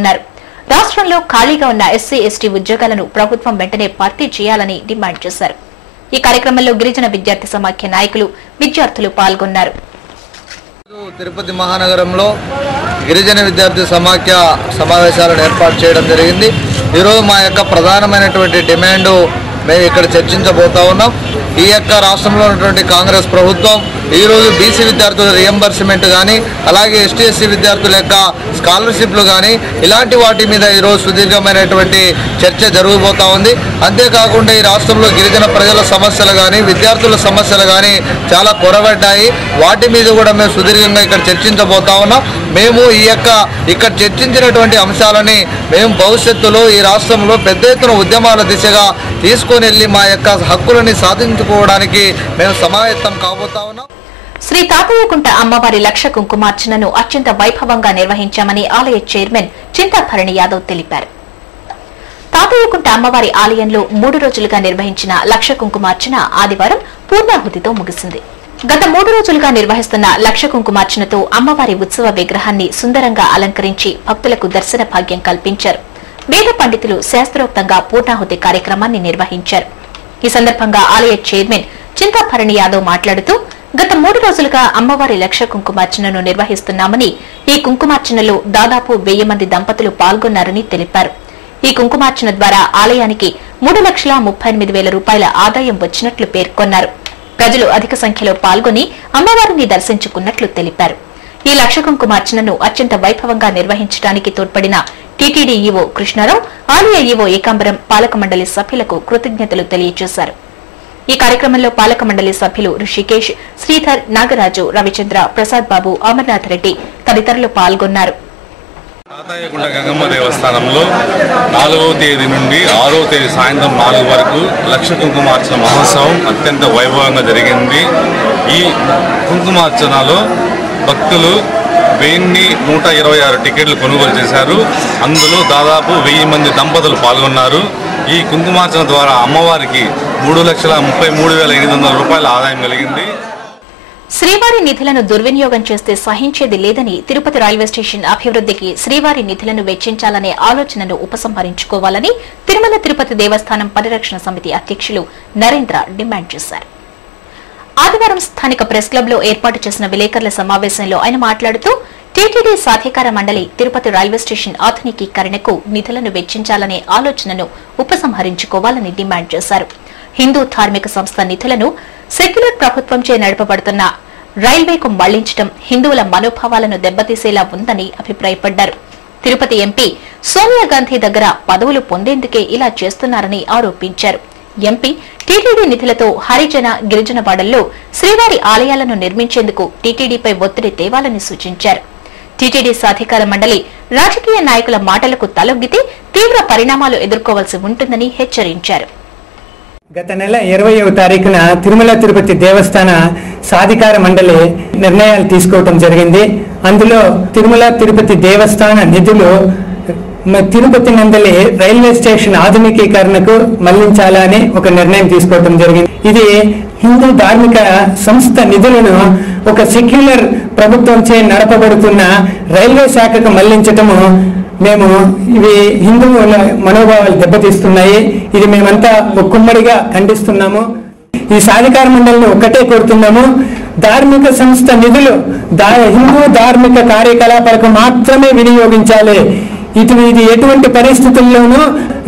పేర్కొన్నారు. రాష్ట్రంలో ఖాళీగా ఉన్న ఎస్సీ ఎస్టీ ఉద్యోగాలను ప్రభుత్వం వెంటనే భర్తీ చేయాలని డిమాండ్ చేశారు. ఈ కార్యక్రమంలో గిరిజన విద్యార్థి సమాఖ్య నాయకులు, విద్యార్థులు పాల్గొన్నారు. తిరుపతి మహానగరంలో గిరిజన విద్యార్థి సమాఖ్య సమావేశాలను ఏర్పాటు చేయడం జరిగింది. ఈరోజు మా యొక్క ప్రధానమైనటువంటి డిమాండ్ మేము ఇక్కడ చర్చించబోతా ఉన్నాం. ఈ యొక్క రాష్ట్రంలో ఉన్నటువంటి కాంగ్రెస్ ప్రభుత్వం ఈరోజు బీసీ విద్యార్థుల రియంబర్స్మెంట్ కానీ, అలాగే ఎస్టీ ఎస్సీ విద్యార్థుల యొక్క స్కాలర్షిప్లు కానీ, ఇలాంటి వాటి మీద ఈరోజు సుదీర్ఘమైనటువంటి చర్చ జరగబోతా ఉంది. అంతేకాకుండా ఈ రాష్ట్రంలో గిరిజన ప్రజల సమస్యలు కానీ, విద్యార్థుల సమస్యలు కానీ చాలా కొరబడ్డాయి. వాటి మీద కూడా మేము సుదీర్ఘంగా ఇక్కడ చర్చించబోతా ఉన్నాం. మేము ఇక్కడ చర్చించినటువంటి అంశాలని మేము భవిష్యత్తులో ఈ రాష్ట్రంలో పెద్ద ఎత్తున ఉద్యమాల దిశగా తీసుకొని వెళ్ళి మా యొక్క హక్కులని సాధించుకోవడానికి మేము సమాయత్తం కాబోతా ఉన్నాం. శ్రీ తాతయ్యకుంట అమ్మవారి లక్ష కుంకుమార్చనను అత్యంత వైభవంగా నిర్వహించామని ఆలయ చైర్మన్ చింతాభరణి యాదవ్ తెలిపారు. తాతయ్యకుంట అమ్మవారి ఆలయంలో 3 రోజులుగా నిర్వహించిన లక్ష కుంకుమార్చన ఆదివారం పూర్ణాహుతితో ముగిసింది. గత 3 రోజులుగా నిర్వహిస్తున్న లక్ష కుంకుమార్చనతో అమ్మవారి ఉత్సవ విగ్రహాన్ని సుందరంగా అలంకరించి భక్తులకు దర్శన భాగ్యం కల్పించారు. వేద పండితులు శాస్త్రోక్తంగా పూర్ణాహుతి కార్యక్రమాన్ని నిర్వహించారు. ఈ సందర్భంగా ఆలయ చైర్మన్ చింతాభరణి యాదవ్ మాట్లాడుతూ, గత 3 రోజులుగా అమ్మవారి లక్ష కుంకుమార్చనను నిర్వహిస్తున్నామని, ఈ కుంకుమార్చనలో దాదాపు 1000 మంది దంపతులు పాల్గొన్నారని తెలిపారు. ఈ కుంకుమార్చన ద్వారా ఆలయానికి 3,38,000 రూపాయల ఆదాయం వచ్చినట్లు పేర్కొన్నారు. ప్రజలు అధిక సంఖ్యలో పాల్గొని అమ్మవారిని దర్శించుకున్నట్లు తెలిపారు. ఈ లక్ష కుంకుమార్చనను అత్యంత వైభవంగా నిర్వహించడానికి తోడ్పడిన టీటీడీ ఈవో కృష్ణారావు, ఆలయ ఈవో ఏకాంబరం, పాలక మండలి సభ్యులకు కృతజ్ఞతలు తెలియజేశారు. ఈ కార్యక్రమంలో పాలక మండలి సభ్యులు ఋషికేశ్, శ్రీధర్, నాగరాజు, రవిచంద్ర, ప్రసాద్ బాబు, అమర్నాథ్ రెడ్డి తదితరులు పాల్గొన్నారు. తాతయ్యకుంట గంగమ్మ దేవస్థానంలో 4వ తేదీ నుండి 6వ తేదీ సాయంత్రం 4 వరకు లక్ష కుంకుమార్చన మహోత్సవం అత్యంత వైభవంగా జరిగింది. ఈ కుంకుమార్చనలో భక్తులు 1126 టికెట్లు కొనుగోలు చేశారు. అందులో దాదాపు 1000 మంది దంపతులు పాల్గొన్నారు. ఈ కుంకుమార్చన ద్వారా అమ్మవారికి 3,33,800 రూపాయల ఆదాయం కలిగింది. శ్రీవారి నిధులను దుర్వినియోగం చేస్తే సహించేది లేదని, తిరుపతి రైల్వే స్టేషన్ అభివృద్ధికి శ్రీవారి నిధులను వెచ్చించాలనే ఆలోచనను ఉపసంహరించుకోవాలని తిరుమల తిరుపతి దేవస్థానం పరిరక్షణ సమితి అధ్యక్షులు నరేంద్ర డిమాండ్ చేశారు. ఆదివారం స్థానిక ప్రెస్ క్లబ్ లో ఏర్పాటు చేసిన విలేకరుల సమావేశంలో ఆయన మాట్లాడుతూ, టీటీడీ సాధికార మండలి తిరుపతి రైల్వే స్టేషన్ ఆధునికీకరణకు నిధులను వెచ్చించాలనే ఆలోచనను ఉపసంహరించుకోవాలని డిమాండ్ చేశారు. హిందూ ధార్మిక సంస్థ నిధులను సెక్యులర్ ప్రభుత్వంచే నడపబడుతున్న రైల్వేకు మళ్లించడం హిందువుల మనోభావాలను దెబ్బతీసేలా ఉందని అభిప్రాయపడ్డారు. తిరుపతి ఎంపీ సోనియా గాంధీ దగ్గర పదవులు పొందేందుకే ఇలా చేస్తున్నారని ఆరోపించారు. ఎంపీ టీటీడీ నిధులతో హరిజన, గిరిజన వాడల్లో శ్రీవారి ఆలయాలను నిర్మించేందుకు టీటీడీపై ఒత్తిడి తేవాలని సూచించారు. టీటీడీ సాధికార మండలి రాజకీయ నాయకుల మాటలకు తలొగ్గితే తీవ్ర పరిణామాలు ఎదుర్కోవాల్సి ఉంటుందని హెచ్చరించారు. గత నెల 20వ తారీఖున తిరుమల తిరుపతి దేవస్థాన సాధికార మండలి నిర్ణయాలు తీసుకోవటం జరిగింది. అందులో తిరుమల తిరుపతి దేవస్థాన నిధులు తిరుపతి నందలి రైల్వే స్టేషన్ ఆధునికీకరణకు మళ్లించాలని ఒక నిర్ణయం తీసుకోవటం జరిగింది. ఇది హిందూ ధార్మిక సంస్థ నిధులను ఒక సెక్యులర్ ప్రభుత్వంచే నడపబడుతున్న రైల్వే శాఖకు మళ్లించటము ఇవి హిందువుల మనోభావాలు దెబ్బతీస్తున్నాయి. ఇది మేమంతా ఒక్కమ్మడిగా ఖండిస్తున్నాము. ఈ సాధికార మండలిని ఒక్కటే కోరుతున్నాము, ధార్మిక సంస్థ నిధులు హిందూ ధార్మిక కార్యకలాపాలకు మాత్రమే వినియోగించాలి. ఇది ఎటువంటి పరిస్థితుల్లోనూ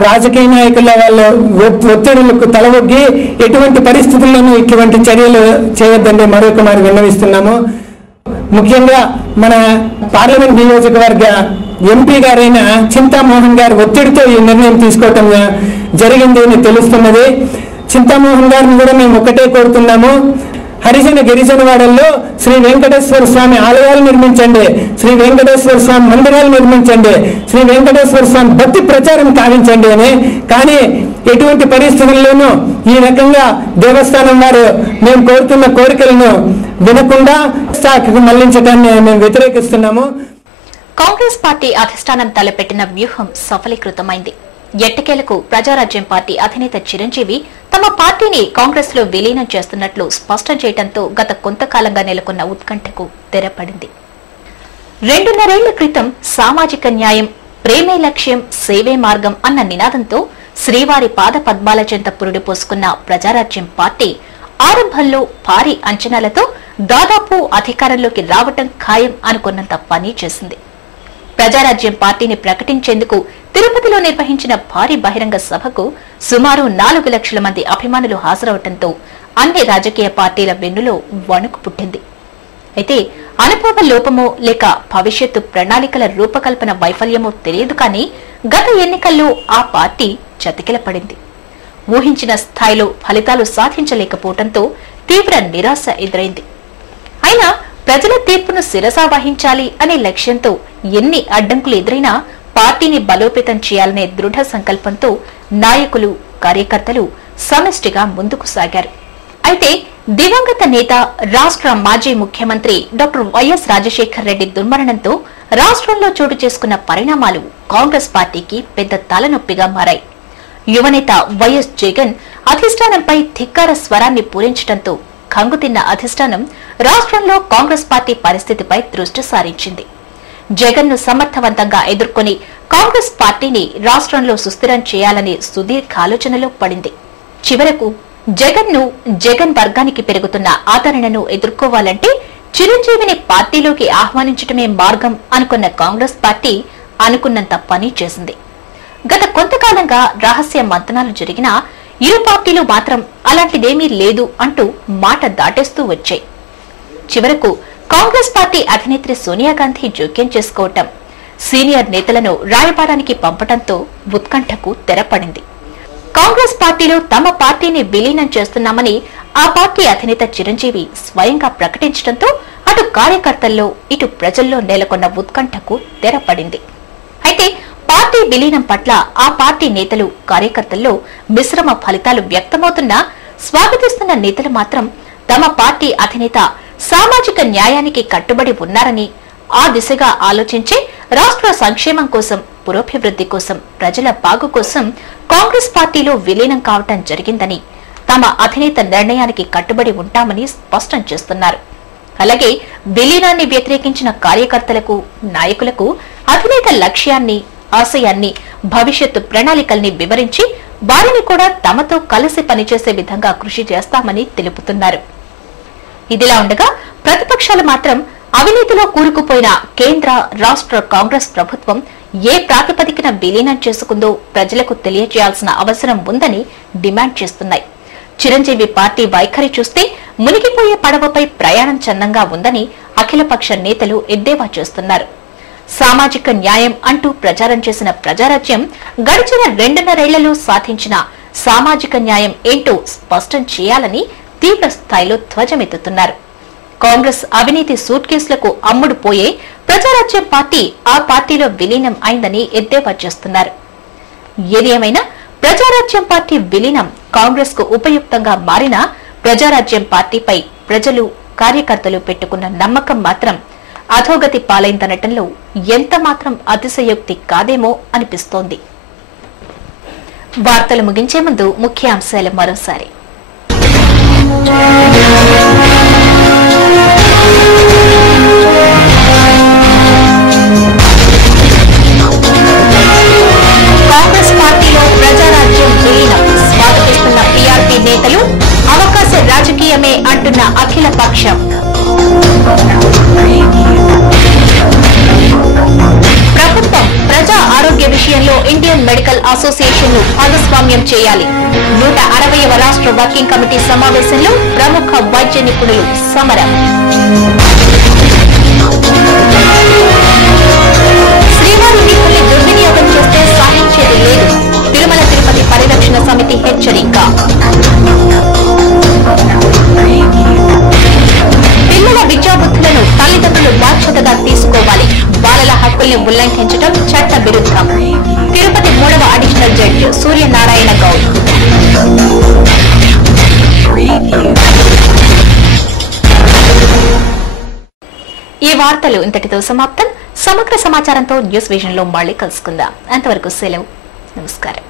రాజకీయ నాయకుల వాళ్ళ ఒత్తిడులకు తలవొగ్గి ఎటువంటి పరిస్థితుల్లోనూ ఇటువంటి చర్యలు చేయొద్దని మరొకమారు విన్నవిస్తున్నాము. ముఖ్యంగా మన పార్లమెంట్ నియోజకవర్గ ఎంపీ గారైన చింతామోహన్ గారు ఒత్తిడితో ఈ నిర్ణయం తీసుకోవటం జరిగింది అని తెలుస్తున్నది. చింతామోహన్ గారిని కూడా మేము ఒకటే కోరుతున్నాము, హరిజన గిరిజన వాడల్లో శ్రీ వెంకటేశ్వర స్వామి ఆలయాలు నిర్మించండి, శ్రీ వెంకటేశ్వర స్వామి మందిరాలు నిర్మించండి, శ్రీ వెంకటేశ్వర స్వామి భక్తి ప్రచారం కావించండి అని. కానీ ఎటువంటి పరిస్థితుల్లోనూ ఈ రకంగా దేవస్థానం వారు మేము కోరుతున్న కోరికలను వినకుండా శాఖకు మళ్లించడాన్ని మేము వ్యతిరేకిస్తున్నాము. కాంగ్రెస్ పార్టీ అధిష్టానం తలపెట్టిన వ్యూహం సఫలీకృతమైంది. ఎట్టకేలకు ప్రజారాజ్యం పార్టీ అధినేత చిరంజీవి తమ పార్టీని కాంగ్రెస్ లో విలీనం చేస్తున్నట్లు స్పష్టం చేయడంతో గత కొంతకాలంగా నెలకొన్న ఉత్కంఠకు తెరపడింది. 2.5 ఏళ్ల క్రితం సామాజిక న్యాయం, ప్రేమే లక్ష్యం సేవే మార్గం అన్న నినాదంతో శ్రీవారి పాద పద్మాల చెంత పురుడు పోసుకున్న ప్రజారాజ్యం పార్టీ ఆరంభంలో భారీ అంచనాలతో దాదాపు అధికారంలోకి రావటం ఖాయం అనుకున్నంత పని చేసింది. ప్రజారాజ్యం పార్టీని ప్రకటించేందుకు తిరుపతిలో నిర్వహించిన భారీ బహిరంగ సభకు సుమారు 4 లక్షల మంది అభిమానులు హాజరవడంతో అన్ని రాజకీయ పార్టీల వెన్నులో వణుకు పుట్టింది. అయితే అనుభవ లోపమో లేక భవిష్యత్తు ప్రణాళికల రూపకల్పన వైఫల్యమో తెలియదు కానీ గత ఎన్నికల్లో ఆ పార్టీ చతికిలపడింది. ఊహించిన స్థాయిలో ఫలితాలు సాధించలేకపోవడంతో తీవ్ర నిరాశ ఎదురైంది. అయినా ప్రజల తీర్పును శిరసా వహించాలి అనే లక్ష్యంతో ఎన్ని అడ్డంకులు ఎదురైనా పార్టీని బలోపేతం చేయాలనే దృఢ సంకల్పంతో నాయకులు కార్యకర్తలు సమిష్టిగా ముందుకు సాగారు. అయితే దివంగత నేత రాష్ట్ర మాజీ ముఖ్యమంత్రి డాక్టర్ వైఎస్ రాజశేఖర్ రెడ్డి దుర్మరణంతో రాష్ట్రంలో చోటు చేసుకున్న పరిణామాలు కాంగ్రెస్ పార్టీకి పెద్ద తలనొప్పిగా మారాయి. యువనేత వైఎస్ జగన్ అధిష్టానంపై ధిక్కార స్వరాన్ని పూరించడంతో కంగుతిన్న అధిష్టానం రాష్ట్రంలో కాంగ్రెస్ పార్టీ పరిస్థితిపై దృష్టి సారించింది. జగన్ ను సమర్థవంతంగా ఎదుర్కొని కాంగ్రెస్ పార్టీని రాష్ట్రంలో సుస్థిరం చేయాలనే సుదీర్ఘ ఆలోచనలో పడింది. చివరకు జగన్ వర్గానికి పెరుగుతున్న ఆదరణను ఎదుర్కోవాలంటే చిరంజీవిని పార్టీలోకి ఆహ్వానించడమే మార్గం అనుకున్న కాంగ్రెస్ పార్టీ అనుకున్నంత పని చేసింది. గత కొంతకాలంగా రహస్య మంతనాలు జరిగినా ఇరు పార్టీలు మాత్రం అలాంటిదేమీ లేదు అంటూ మాట దాటేస్తూ వచ్చాయి. చివరకు కాంగ్రెస్ పార్టీ అధినేత్రి సోనియా గాంధీ జోక్యం చేసుకోవటం, సీనియర్ నేతలను రాయబారానికి పంపడంతో ఉత్కంఠకు తెరపడింది. కాంగ్రెస్ పార్టీలో తమ పార్టీని విలీనం చేస్తున్నామని ఆ పార్టీ అధినేత చిరంజీవి స్వయంగా ప్రకటించడంతో అటు కార్యకర్తల్లో ఇటు ప్రజల్లో నెలకొన్న ఉత్కంఠకు తెరపడింది. అయితే పార్టీ విలీనం పట్ల ఆ పార్టీ నేతలు కార్యకర్తల్లో మిశ్రమ ఫలితాలు వ్యక్తమవుతున్నా స్వాగతిస్తున్న నేతలు మాత్రం తమ పార్టీ అధినేత సామాజిక న్యాయానికి కట్టుబడి ఉన్నారని, ఆ దిశగా ఆలోచించే రాష్ట్ర సంక్షేమం కోసం, పురోభివృద్ధి కోసం, ప్రజల బాగు కోసం కాంగ్రెస్ పార్టీలో విలీనం కావటం జరిగిందని, తమ అధినేత నిర్ణయానికి కట్టుబడి ఉంటామని స్పష్టం చేస్తున్నారు. అలాగే విలీనాన్ని వ్యతిరేకించిన కార్యకర్తలకు, నాయకులకు అధినేత లక్ష్యాన్ని, ఆశయాన్ని, భవిష్యత్తు ప్రణాళికల్ని వివరించి వారిని కూడా తమతో కలిసి పనిచేసే విధంగా కృషి చేస్తామని తెలుపుతున్నారు. ఇదిలా ఉండగా ప్రతిపక్షాలు మాత్రం అవినీతిలో కూరుకుపోయిన కేంద్ర, రాష్ట్ర కాంగ్రెస్ ప్రభుత్వం ఏ ప్రాతిపదికన విలీనం చేసుకుందో ప్రజలకు తెలియజేయాల్సిన అవసరం ఉందని డిమాండ్ చేస్తున్నాయి. చిరంజీవి పార్టీ వైఖరి చూస్తే మునిగిపోయే పడవపై ప్రయాణం చందంగా ఉందని అఖిలపక్ష నేతలు ఎద్దేవా చేస్తున్నారు. సామాజిక న్యాయం అంటూ ప్రచారం చేసిన ప్రజారాజ్యం గడిచిన 2.5 ఏళ్లలో సాధించిన సామాజిక న్యాయం ఏంటో స్పష్టం చేయాలని తీవ్ర స్థాయిలో ధ్వజమెత్తుతున్నారు. కాంగ్రెస్ అవినీతి సూట్ కేసులకు అమ్ముడు పోయే ప్రజారాజ్యం పార్టీ ఆ పార్టీలో విలీనం అయిందని ఎద్దేవా చేస్తున్నారు. ఏది ఏమైనా ప్రజారాజ్యం పార్టీ విలీనం కాంగ్రెస్ కు ఉపయుక్తంగా మారినా ప్రజారాజ్యం పార్టీపై ప్రజలు, కార్యకర్తలు పెట్టుకున్న నమ్మకం మాత్రం అధోగతి పాలైందనటంలో ఎంత మాత్రం అతిశయోక్తి కాదేమో అనిపిస్తోంది. వార్తలు ముగించే ముందు ముఖ్యాంశాలు మరోసారి. కాంగ్రెస్ పార్టీలో ప్రజారాజ్యం విలీనం స్వాగతిస్తున్న పీఆర్పీ నేతలు, అవకాశ రాజకీయమే అంటున్న అఖిల పక్షం. ప్రభుత్వం ప్రజా ఆరోగ్య విషయంలో ఇండియన్ మెడికల్ అసోసియేషన్ ను భాగస్వామ్యం చేయాలి. 160వ రాష్ట్ర వర్కింగ్ కమిటీ సమావేశంలో ప్రముఖ వైద్య నిపుణులు సమరం. శ్రీవారి నిధుల్ని దుర్వినియోగం చేస్తే సాధించేది లేదు, తిరుమల తిరుపతి పరిరక్షణ సమితి హెచ్చరిక. పిల్లల విద్యాబుద్ధులను తల్లిదండ్రులు బాధ్యతగా తీసుకోవాలి, బాలల హక్కుల్ని ఉల్లంఘించడం చట్ట విరుద్ధం. తిరుపతి 3వ అడిషనల్ జడ్జి సూర్యనారాయణ గౌడ్. ఈ వార్తలు ఇంతటితో సమాప్తం. సమగ్ర సమాచారంతో న్యూస్ విజన్ లో మళ్ళీ కలుసుకుందాం. అంతవరకు సెలవు. నమస్కారం.